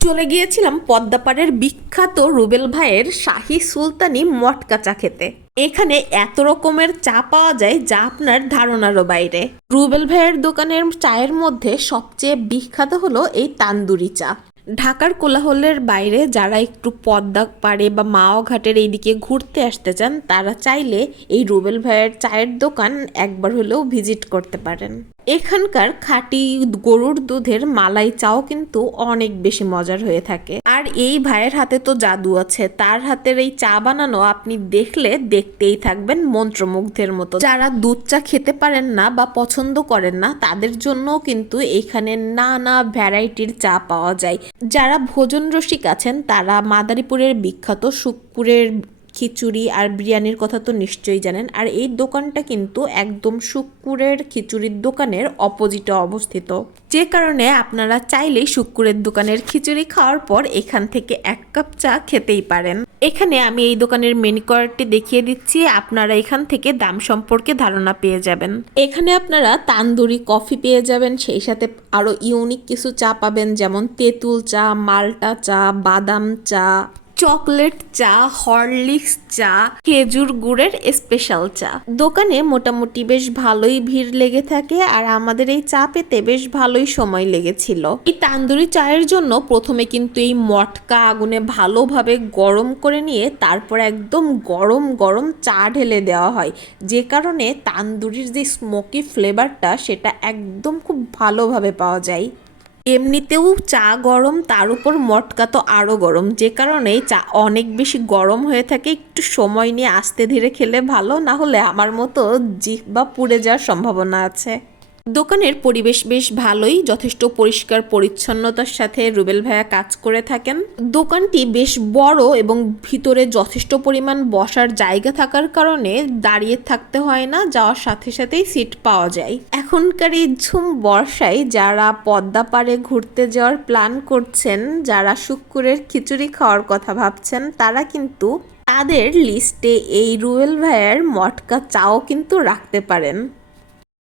চলে গিয়েছিলাম পদ্মাপাড়ের বিখ্যাত রুবেল ভাইয়ের শাহী সুলতানি মটকা চা খেতে। এখানে এত রকমের চা পাওয়া যায় যা আপনার ধারণারও বাইরে। রুবেল ভাইয়ের দোকানের চায়ের মধ্যে সবচেয়ে বিখ্যাত হলো এই তান্দুরি চা। ঢাকার কোলাহলের বাইরে যারা একটু পদ্মা পাড়ে বা মাও ঘাটের এইদিকে ঘুরতে আসতে চান তারা চাইলে এই রুবেল ভাইয়ের চায়ের দোকান একবার হলেও ভিজিট করতে পারেন। এখানকার খাঁটি গরুর দুধের মালাই চাও কিন্তু অনেক বেশি মজার হয়ে থাকে। আর এই ভাইয়ের হাতে তো জাদু আছে, তার হাতের এই চা বানানো আপনি দেখলে দেখতেই থাকবেন মন্ত্রমুগ্ধের মতো। যারা দুধ চা খেতে পারেন না বা পছন্দ করেন না তাদের জন্য কিন্তু এখানে নানা ভ্যারাইটির চা পাওয়া যায়। যারা ভোজন রসিক আছেন তারা মাদারীপুরের বিখ্যাত শুক্কুরের খিচুড়ি আর বিরিয়ানির কথা তো নিশ্চয়ই জানেন। আর এই দোকানটা কিন্তু একদম শুক্কুরের খিচুড়ির দোকানের অপোজিটে অবস্থিত, যে কারণে আপনারা চাইলেই শুক্কুরের দোকানের খিচুড়ি খাওয়ার পর এখান থেকে এক কাপ চা খেতেই পারেন। এখানে আমি এই দোকানের মেনু কার্ডটি দেখিয়ে দিচ্ছি, আপনারা এখান থেকে দাম সম্পর্কে ধারণা পেয়ে যাবেন। এখানে আপনারা তান্দুরি কফি পেয়ে যাবেন, সেই সাথে আরো ইউনিক কিছু চা পাবেন, যেমন তেঁতুল চা, মাল্টা চা, বাদাম চা, চকলেট চা, হরলিক্স চা, খেজুর গুড়ের স্পেশাল চা। দোকানে মোটামুটি বেশ ভালোই ভিড় লেগে থাকে আর আমাদের এই চা পেতে বেশ ভালোই সময় লেগেছিল। এই তান্দুরি চায়ের জন্য প্রথমে কিন্তু এই মটকা আগুনে ভালোভাবে গরম করে নিয়ে তারপর একদম গরম গরম চা ঢেলে দেওয়া হয়, যে কারণে তান্দুরির যে স্মোকি ফ্লেভারটা সেটা একদম খুব ভালোভাবে পাওয়া যায়। এমনিতেও চা গরম, তার উপর মটকা তো আরও গরম, যে কারণে চা অনেক বেশি গরম হয়ে থাকে। একটু সময় নিয়ে আস্তে ধীরে খেলে ভালো, না হলে আমার মতো জিহ্বা পুড়ে যাওয়ার সম্ভাবনা আছে। দোকানের পরিবেশ বেশ ভালোই, যথেষ্ট পরিষ্কার পরিচ্ছন্নতার সাথে রুবেল ভাইয়া কাজ করে থাকেন। দোকানটি বেশ বড় এবং ভিতরে যথেষ্ট পরিমাণ বসার জায়গা থাকার কারণে দাঁড়িয়ে থাকতে হয় না, যাওয়ার সাথে সাথেই সিট পাওয়া যায়। এখনকার এই ঝুম বর্ষায় যারা পদ্মা পাড়ে ঘুরতে যাওয়ার প্ল্যান করছেন, যারা শুক্কুরের খিচুড়ি খাওয়ার কথা ভাবছেন, তারা কিন্তু তাদের লিস্টে এই রুবেল ভাইয়ের মটকা চাও কিন্তু রাখতে পারেন।